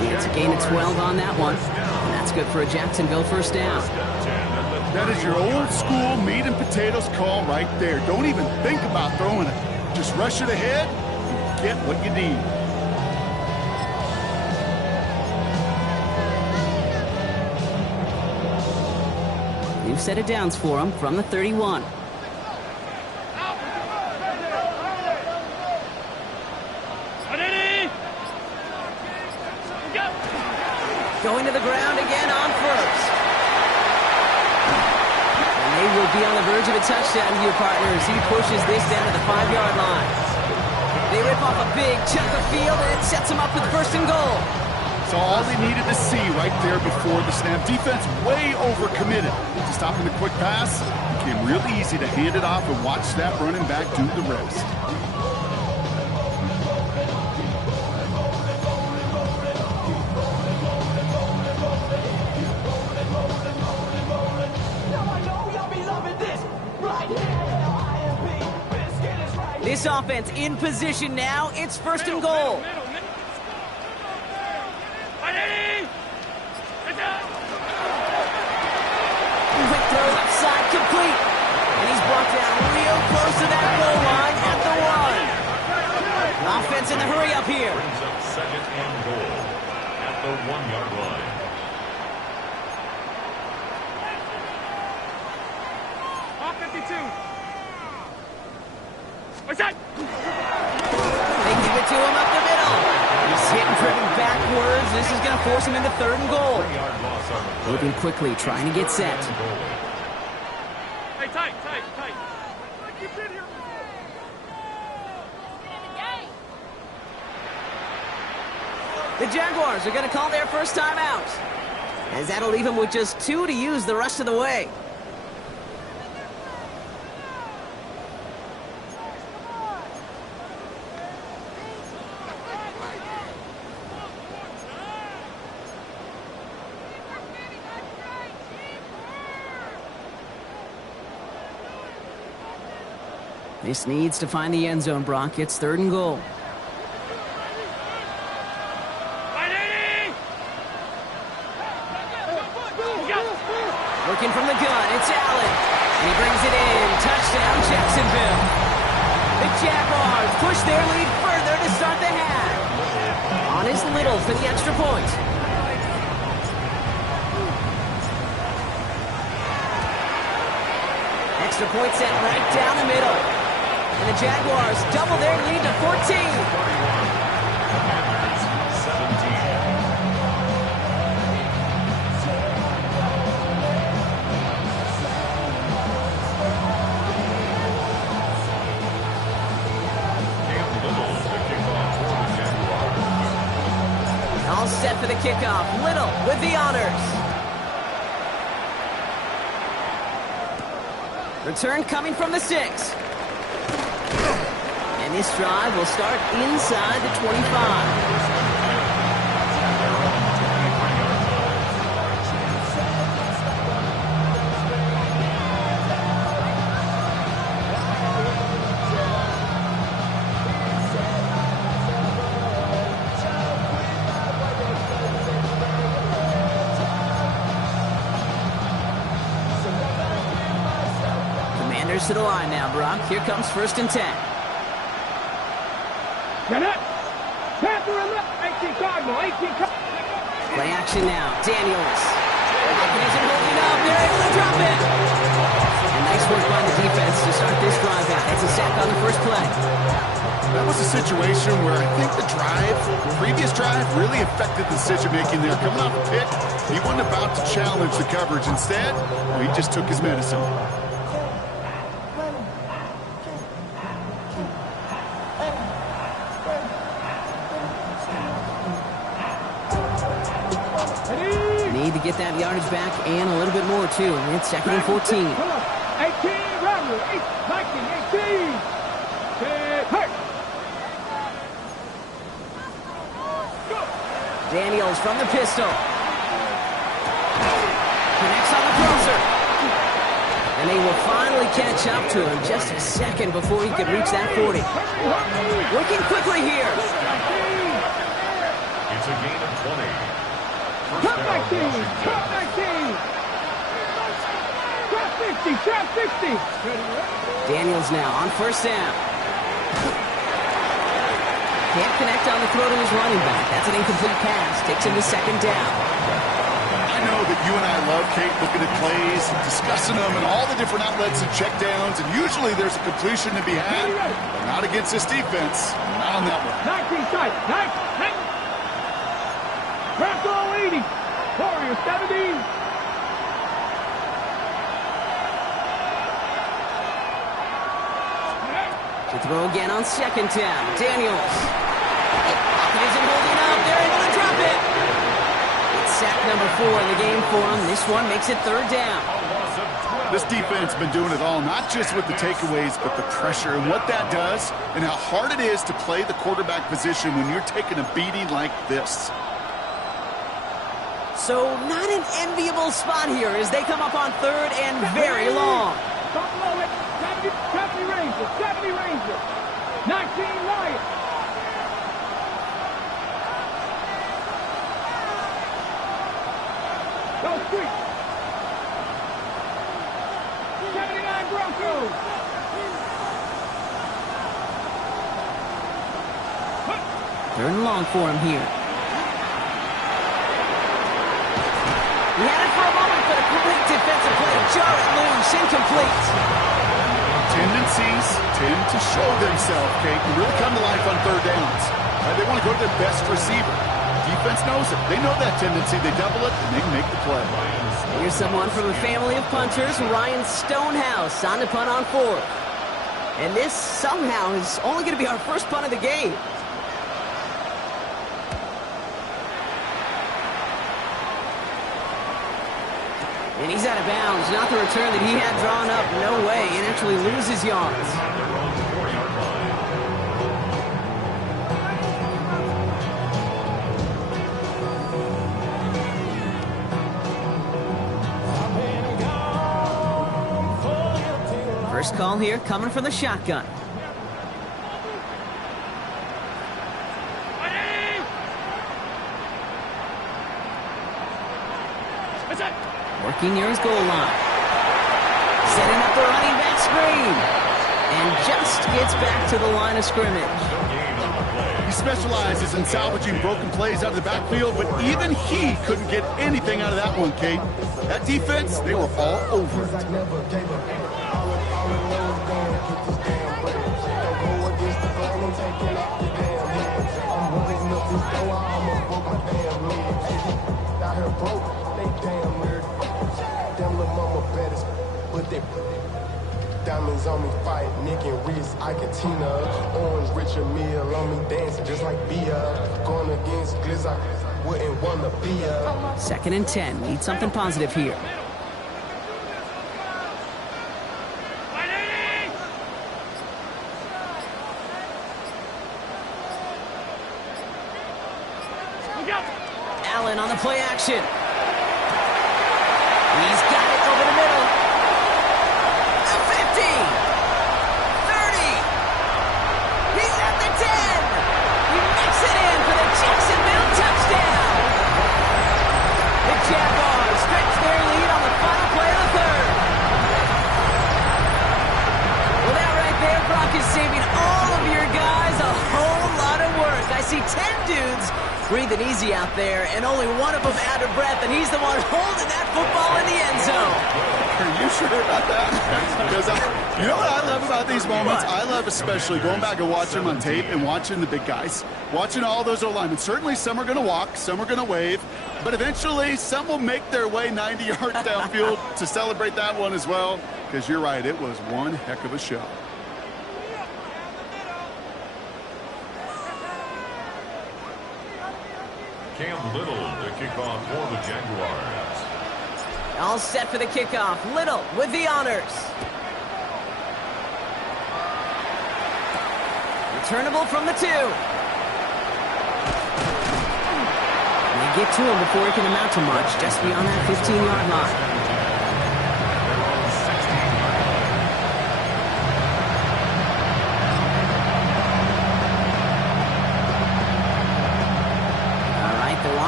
And it's a gain of 12 on that one. And that's good for a Jacksonville 1st down. That is your old school meat and potatoes call right there. Don't even think about throwing it. Just rush it ahead and get what you need. New set of downs for him from the 31. Going to the ground again on first. And they will be on the verge of a touchdown here, partners. He pushes this down to the 5-yard line. They rip off a big chunk of field, and it sets them up with first and goal. So all they needed to see right there before the snap. Defense way overcommitted. To stopping the quick pass, it became really easy to hand it off and watch that running back do the rest. This offense in position now. It's first and goal. Quick throw left side, complete. And he's brought down real close to that goal line at the 1. Offense in the hurry up here. Brings up second and goal at the 1-yard line. Off 52. They give it to him up the middle. He's hit and driven backwards. This is going to force him into third and goal. 3-yard loss on the play. Moving quickly, trying to get set. Hey, tight. Keep in here. The Jaguars are going to call their first time out, as that'll leave him with just 2 to use the rest of the way. This needs to find the end zone, Brock. It's third and goal. Looking from the gun, it's Allen. And he brings it in. Touchdown, Jacksonville. The Jaguars push their lead further to start the half. On is Little for the extra point. Extra point set right down the middle. And the Jaguars double their lead to 14. 17. All set for the kickoff. Little with the honors. Return coming from the 6. And this drive will start inside the 25. To the line now, Brock. Here comes first and 10. Get it. Panther and left. 18 Cardinal. 18 Cardinal. Play action now. Daniels. Hopkins and holding up. They're able to drop it. And nice work by the defense to start this drive out. It's a sack on the first play. That was a situation where I think the previous drive, really affected the decision-making there. Coming off a pick, he wasn't about to challenge the coverage. Instead, he just took his medicine. Need to get that yardage back and a little bit more, too. And it's second and 14. Come on. 18, Robert. 18. Hurt. Daniels from the pistol. Connects on the closer. And they will finally catch up to him just a second before he could reach that 40. Working quickly here. It's a gain of 20. Trap 19. Trap 19. Trap 50. Trap 50. Daniels now on first down. Can't connect on the throw to his running back. That's an incomplete pass. Takes him to second down. I know that you and I love, Kate, looking at plays, discussing them, and all the different outlets and checkdowns, and usually there's a completion to be had, but not against this defense. Not on that one. 19 tight. 19. Craft all 80. Warrior 70. To throw again on second down. Daniels. Pocket isn't holding up. They're able to drop it. It's sack number 4 in the game for him. This one makes it third down. This defense has been doing it all, not just with the takeaways, but the pressure and what that does and how hard it is to play the quarterback position when you're taking a beating like this. So not an enviable spot here as they come up on third and very long. Don't blow it. 70 Rangers. 70 Rangers. 19 Lions. Go street. 79 Broncos. Third and long for him here. He had it for a moment, but a complete defensive play. Jar it loose, incomplete. Tendencies tend to show themselves, Kate, and really come to life on third downs. They want to go to their best receiver. Defense knows it. They know that tendency. They double it, and they make the play. Here's someone from a family of punters, Ryan Stonehouse, on to punt on fourth. And this somehow is only going to be our first punt of the game. And he's out of bounds. Not the return that he had drawn up. No way. And actually loses yards. First call here coming from the shotgun. Working near his goal line. Setting up the running back screen. And just gets back to the line of scrimmage. He specializes in salvaging broken plays out of the backfield, but even he couldn't get anything out of that one, Kate. That defense, they were all over it. Diamonds on me fight, Nick and Reese, Ike and Tina. Orange Richard Mill on me dancing just like Bia. Going against Gliss, I wouldn't want to be a. Second and 10. Need something positive here. Allen on the play action. He's got it over the middle. 50. 30. He's at the 10. He makes it in for the Jacksonville touchdown. The Jaguars stretch their lead on the final play of the third. Well, that right there, Brock, is saving all of your guys a whole lot of work. I see 10 dudes breathing easy out there, and only one of them out of breath, and he's the one holding that football in the end zone. Are you sure about that? Because you know what I love about these moments? I love especially going back and watching them on tape and watching the big guys, watching all those O-linemen. Certainly some are going to walk, some are going to wave, but eventually some will make their way 90 yards downfield to celebrate that one as well, because you're right, it was one heck of a show. Cam Little to kick off for the Jaguars. All set for the kickoff. Little with the honors. Returnable from the 2. They get to him before he can amount to much, just beyond that 15-yard line.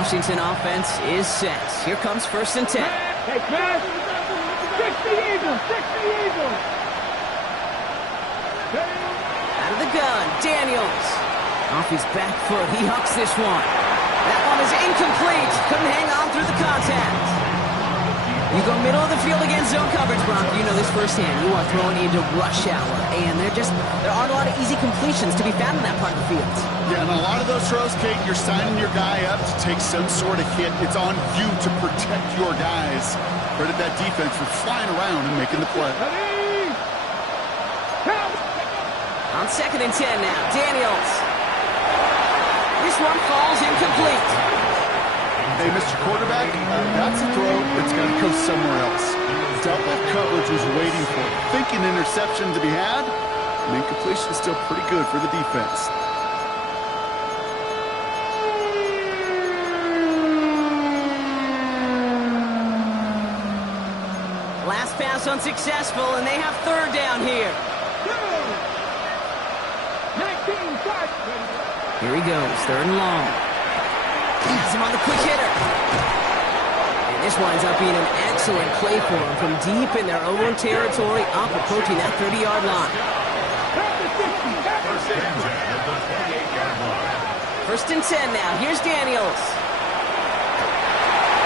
Washington offense is set. Here comes first and 10. Hey, man. 60 Eagles. 60 Eagles. Out of the gun, Daniels. Off his back foot, he hucks this one. That one is incomplete. Couldn't hang on through the contact. You go middle of the field against zone coverage, Brock. You know this firsthand. You are throwing into rush hour, and there aren't a lot of easy completions to be found in that part of the field. Yeah, and a lot of those throws, Kate, you're signing your guy up to take some sort of hit. It's on you to protect your guys. Credit that defense for flying around and making the play. On 2nd and 10 now, Daniels. This one falls incomplete. Hey, Mr. Quarterback, that's a throw that's got to go somewhere else. Double coverage was waiting for it. Thinking interception to be had, and incompletion is still pretty good for the defense. Last pass unsuccessful, and they have 3rd down here. 19 starts. Here he goes, 3rd and long. Has him on the quick hitter. And this winds up being an excellent play for him from deep in their own territory, up approaching that 30-yard line. First and 10 now. Here's Daniels.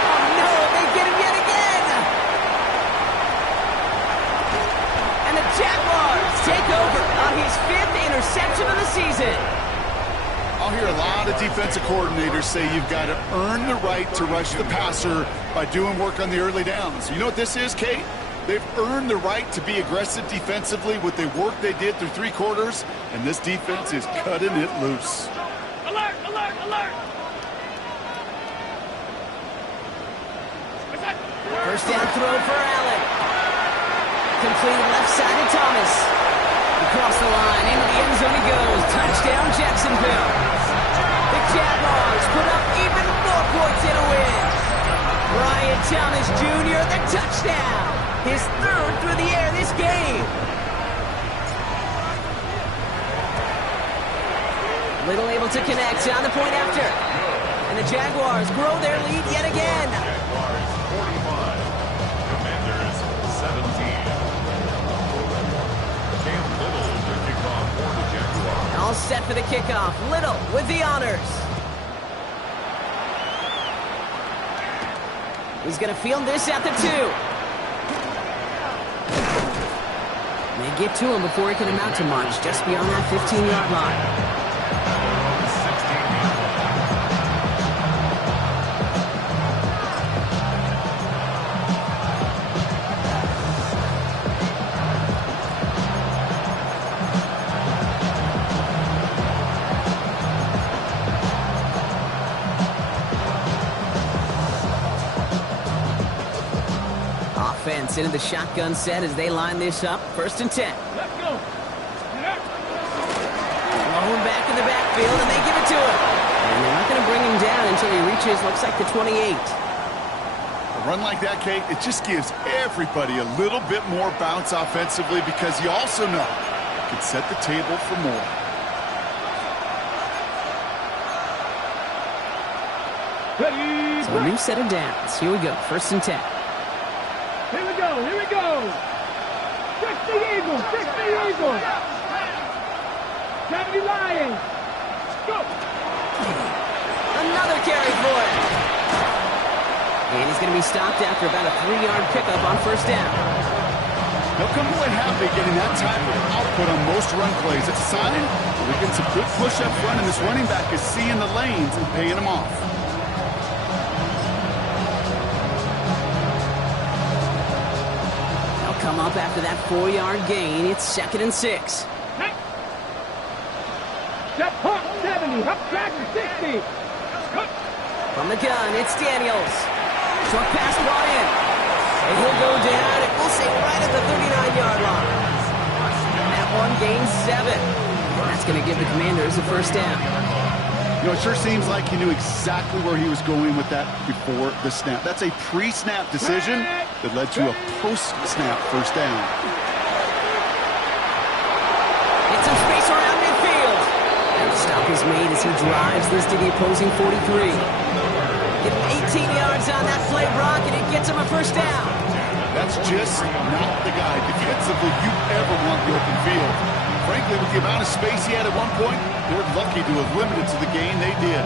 Oh, no, they get him yet again. And the Jaguars take over on his 5th interception of the season. I'll hear a lot of defensive coordinators say you've got to earn the right to rush the passer by doing work on the early downs. You know what this is, Kate? They've earned the right to be aggressive defensively with the work they did through 3 quarters, and this defense is cutting it loose. Alert, alert, alert. First down throw for Allen. Completed left side to Thomas. Across the line, into the end zone he goes. Touchdown, Jacksonville. The Jaguars put up even more points in a win. Brian Thomas Jr., the touchdown. His 3rd through the air this game. Little able to connect on the point after. And the Jaguars grow their lead yet again. Jaguars 45, Commanders 17. Little to kick off for the Jaguars. All set for the kickoff. Little with the honors. He's going to field this at the 2. They get to him before he can amount to much, just beyond that 15-yard line. Into the shotgun set as they line this up. 1st and 10. Let's go. Thrown back in the backfield, and they give it to him. And they're not going to bring him down until he reaches, looks like, the 28. A run like that, Kate, it just gives everybody a little bit more bounce offensively because you also know it can set the table for more. Ready. So a new set of downs. Here we go. 1st and 10. Here we go, here we go. Fix the Eagles, fix the Eagles. 70 Lions. Go. Another carry for it. And he's going to be stopped after about a 3-yard pickup on 1st down. They'll come away happy getting that type of output on most run plays. It's a sign that we're getting some good push up front, and this running back is seeing the lanes and paying them off. Come up after that 4-yard gain. It's 2nd and 6. Step hop 70, up track 60. From the gun, it's Daniels. Short pass brought in. And he'll go down, and we'll say right at the 39-yard line. And that one gains 7. And that's going to give the Commanders a 1st down. You know, it sure seems like he knew exactly where he was going with that before the snap. That's a pre-snap decision that led to a post-snap 1st down. Get some space around midfield. And the stop is made as he drives this to the opposing 43. Get 18 yards on that play, Brock, and it gets him a 1st down. That's just not the guy defensively you ever want the open field. Frankly, with the amount of space he had at one point, they're lucky to have limited to the gain they did.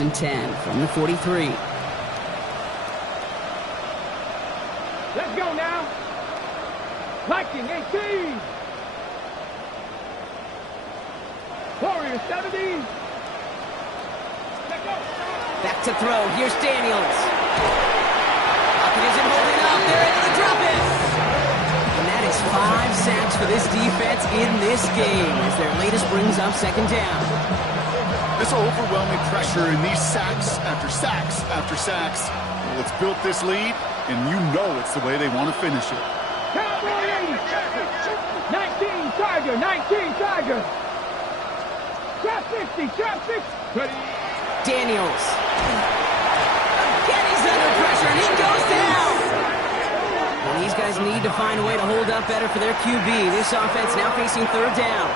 first and 10 from the 43. Let's go now. Viking 18. Warriors 17. Let's go. Back to throw. Here's Daniels. Pocket isn't holding up. They're able to drop it. And that is 5 sacks for this defense in this game as their latest brings up second down. This overwhelming pressure and these sacks after sacks after sacks. Well, it's built this lead, and you know it's the way they want to finish it. Cowboy 19 Tiger, 19 Tiger. Trap 60, trap 60. Ready. Daniels. Again, he's under pressure, and he goes down. And these guys need to find a way to hold up better for their QB. This offense now facing third down.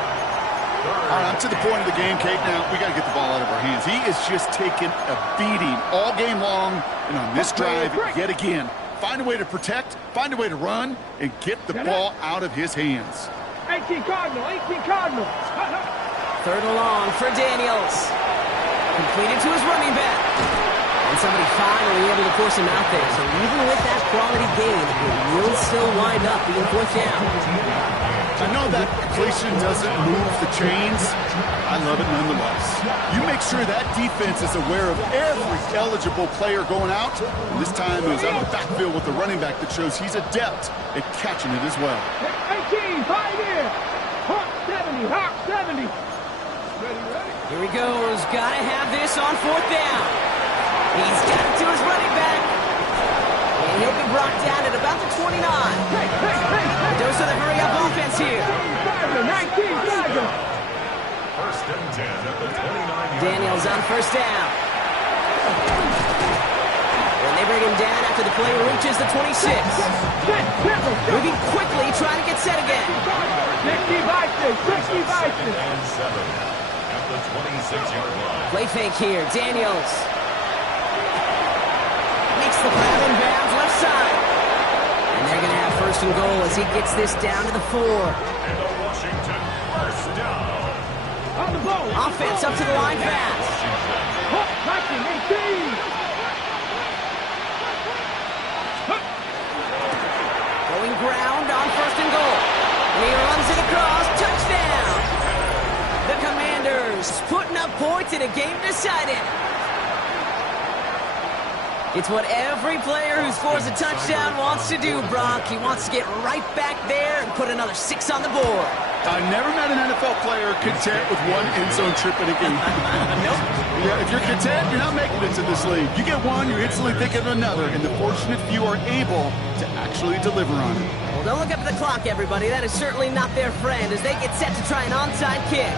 All right, I'm to the point of the game, Kate. Now, we got to get the ball out of our hands. He is just taking a beating all game long, and on this drive, yet again, find a way to protect, find a way to run, and get the ball out of his hands. 18 Cardinal, 18 Cardinal. Third and long for Daniels. Completed to his running back. And somebody finally able to force him out there. So even with that quality gain, it will still wind up being fourth down. I know that completion doesn't move the chains. I love it nonetheless. You make sure that defense is aware of every eligible player going out. And this time it was out of the backfield with the running back that shows he's adept at catching it as well. 18, 5 in. Hawk 70, Hawk 70. Here he goes. Gotta have this on fourth down. He's got it to his running back. And he'll be brought down at about the 29. A dose of the hurry-up offense here. 19 Tiger. First and 10 at the 29. Daniels on first down. And they bring him down after the play reaches the 26. Moving quickly, trying to get set again. 60 Vikings, 60 Vikings. And 7 at the 26-yard line. Play fake here. Daniels makes the grab in bounds left side. And they're going to have first and goal as he gets this down to the 4. And a Washington first down. On the ball. Offense up to the line fast. Viking 18. Going ground on first and goal. And he runs it across. Touchdown. The Commanders putting up points in a game decided. It's what every player who scores a touchdown wants to do, Brock. He wants to get right back there and put another 6 on the board. I never met an NFL player content with one end zone trip in a game. Nope. Yeah, if you're content, you're not making it to this league. You get one, you're instantly thinking of another, and the fortunate few are able to actually deliver on it. Well, don't look up at the clock, everybody. That is certainly not their friend as they get set to try an onside kick.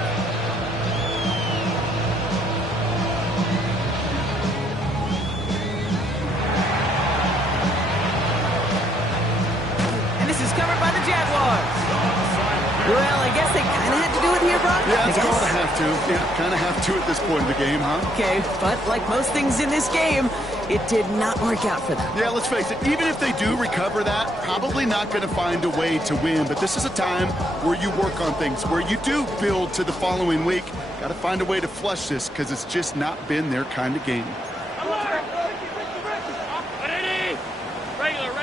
And this is covered by the Jaguars. Well, I guess they kind of had to do it here, Brock. Yeah, it's called a have to. Yeah, kind of have to at this point in the game, huh? Okay, but like most things in this game, it did not work out for them. Yeah, let's face it, even if they do recover that, probably not going to find a way to win. But this is a time where you work on things, where you do build to the following week. Got to find a way to flush this because it's just not been their kind of game. Regular.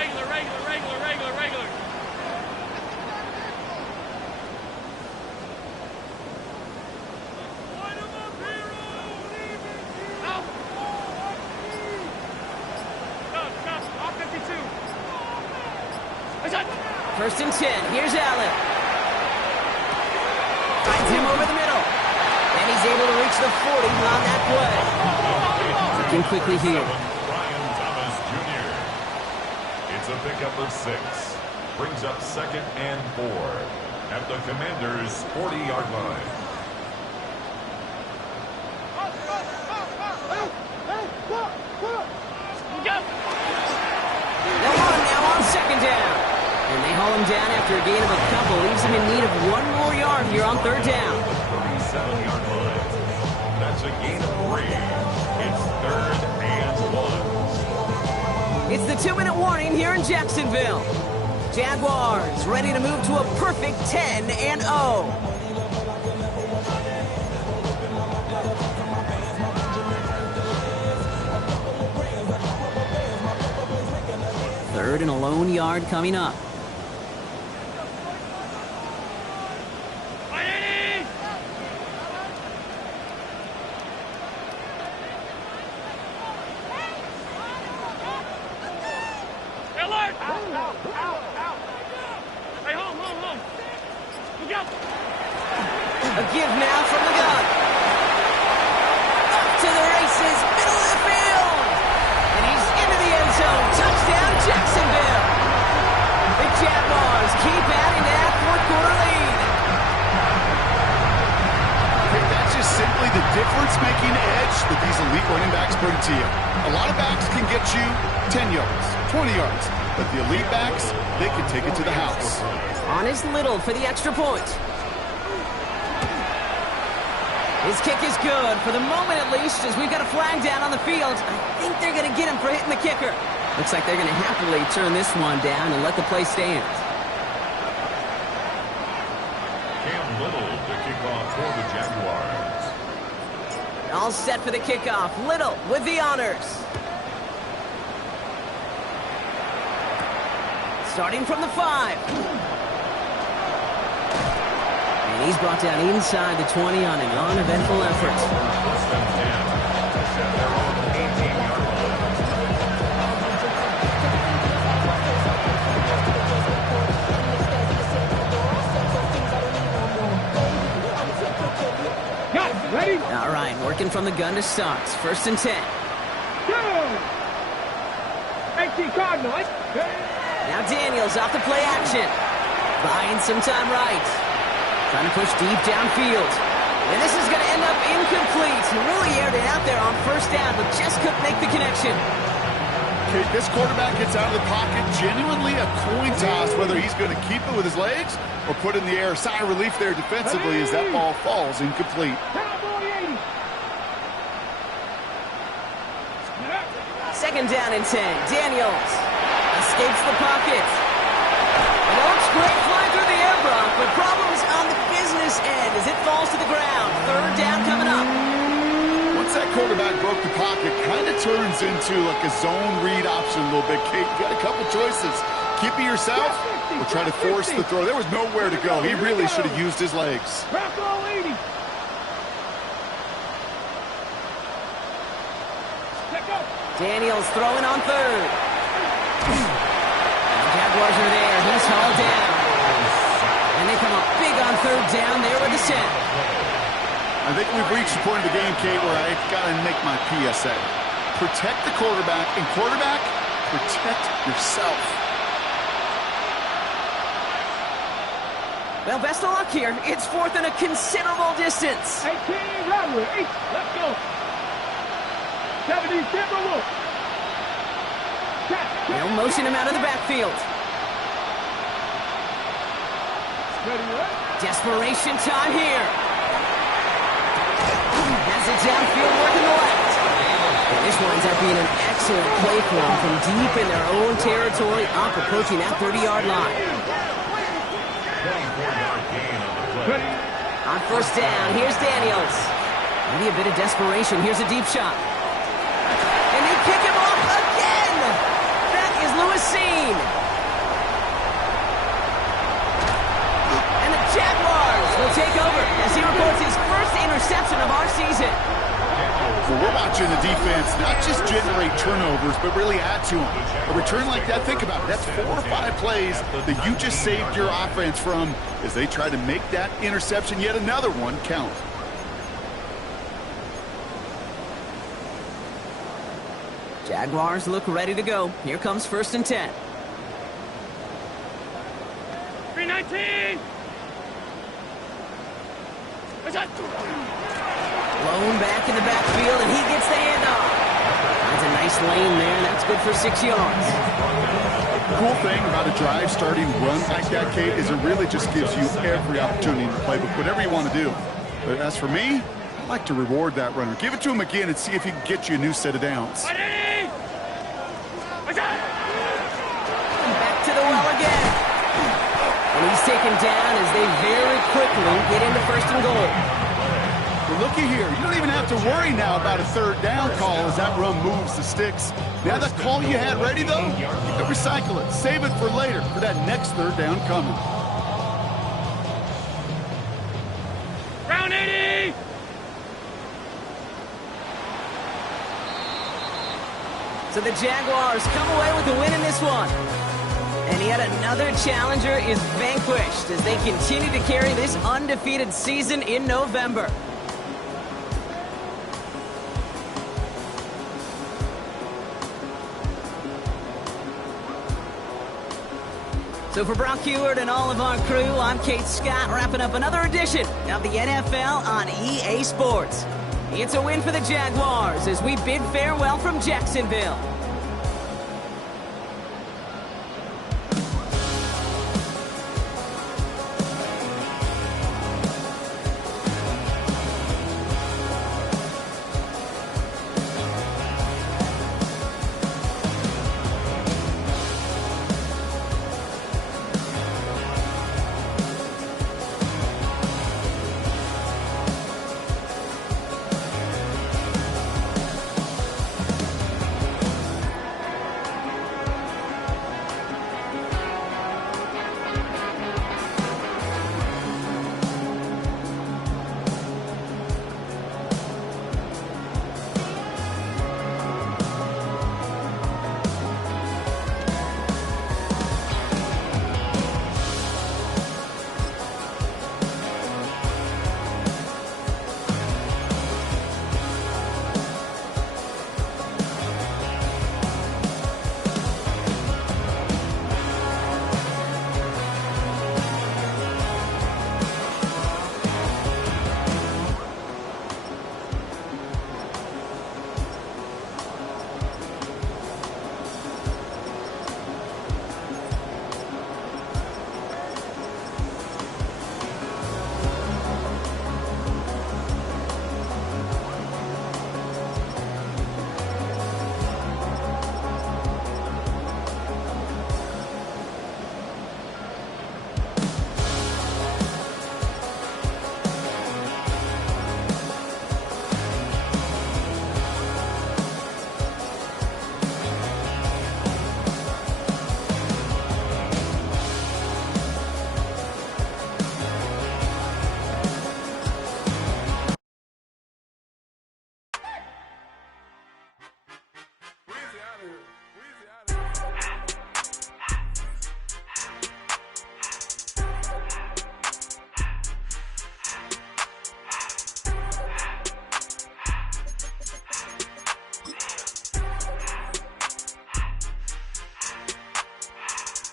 First and 10. Here's Allen. Finds him over the middle. And he's able to reach the 40 on that play. Looking quickly here. Brian Thomas Jr. It's a pickup of 6. Brings up second and 4 at the Commanders' 40-yard line. They'll run now on second down. And they haul him down after a gain of a couple. Leaves him in need of 1 more yard here on third down. 37-yard line. That's a gain of 3. It's third and 1. It's the 2-minute warning here in Jacksonville. Jaguars ready to move to a perfect 10-0. 3rd and a lone yard coming up. A give now from the gun. Up to the races, middle of the field. And he's into the end zone. Touchdown, Jacksonville. The Jaguars keep adding to that fourth-quarter lead. Hey, that's just simply the difference-making edge that these elite running backs bring to you. A lot of backs can get you 10 yards, 20 yards. But the elite backs, they can take it to the house. On is Little for the extra point. His kick is good, for the moment at least, as we've got a flag down on the field. I think they're going to get him for hitting the kicker. Looks like they're going to happily turn this one down and let the play stand. Cam Little to kick off for the Jaguars. All set for the kickoff. Little with the honors. Starting from the 5. And he's brought down inside the 20 on an uneventful effort. First and 10 to set their own 18-yard line. Got it. Ready? All right, working from the gun to start. 1st and 10. Go! 18 Cardinal. Now Daniels off the play action. Buying some time right. Trying to push deep downfield. And this is going to end up incomplete. He really aired it out there on 1st down, but just couldn't make the connection. Okay, this quarterback gets out of the pocket. Genuinely a coin toss whether he's going to keep it with his legs or put in the air. Sigh of relief there defensively as that ball falls incomplete. Cowboy 80. 2nd down and 10. Daniels escapes the pocket. It looks great flying through the air, Brock, but problems on the business end as it falls to the ground. 3rd down coming up. Once that quarterback broke the pocket, kind of turns into like a zone read option a little bit. Kate, you got a couple choices. Keep it yourself or try to force the throw. There was nowhere to go. He really should have used his legs. Bronco 80. Check up. Daniels throwing on 3rd. The Jaguars are there. He's hauled down. And they come up big on 3rd down there with the set. I think we've reached the point of the game, Kate, where I've got to make my PSA. Protect the quarterback, and quarterback, protect yourself. Well, best of luck here. It's 4th and a considerable distance. 18 Rodwood. 8. Let's go. 70 Timberwolf. They'll motion him out of the backfield. Ready, what? Desperation time here. Has it downfield working the left. And this winds up being an excellent play for them from deep in their own territory, up approaching that 30-yard line. 24-yard gain on the play. Ready? On 1st down, here's Daniels. Maybe a bit of desperation. Here's a deep shot. And they kick him off again. That is Lewis Seen. And the Jaguars will take over as he records his first interception of our season. Well, we're watching the defense not just generate turnovers, but really add to them. A return like that, think about it. That's 4 or 5 plays that you just saved your offense from as they try to make that interception, yet another one, count. Jaguars look ready to go. Here comes 1st and 10. 319. Blown back in the backfield, and he gets the handoff. That's a nice lane there. That's good for 6 yards. The cool thing about a drive starting run like that, Kate, is it really just gives you every opportunity in the playbook, whatever you want to do. But as for me, I like to reward that runner. Give it to him again and see if he can get you a new set of downs. Back to the well again. And he's taken down as they very quickly get into 1st and goal. But looky here, you don't even have to worry now about a third down call as that run moves the sticks. Now that call you had ready, though, you can recycle it. Save it for later for that next third down coming. Round 80! So the Jaguars come away with the win in this one. And yet another challenger is vanquished as they continue to carry this undefeated season in November. So for Brock Heward and all of our crew, I'm Kate Scott, wrapping up another edition of the NFL on EA Sports. It's a win for the Jaguars as we bid farewell from Jacksonville.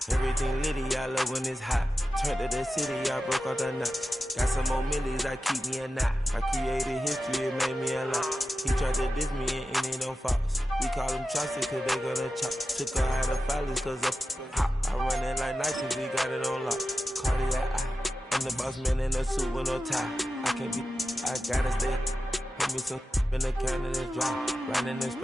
Everything litty, I love when it's hot. Turned to the city, I broke out the knot. Got some more millies, I keep me a knot. I created history, it made me a lot. He tried to diss me and it don't false. We call them chopsticks cause they gonna chop. Took her out of filers cause of hot. I run it like Nike, we got it on lock. Cardiac eye. I'm the boss man in a suit with no tie. I can't be, I gotta stay. Put me some in the can of this dry. Riding this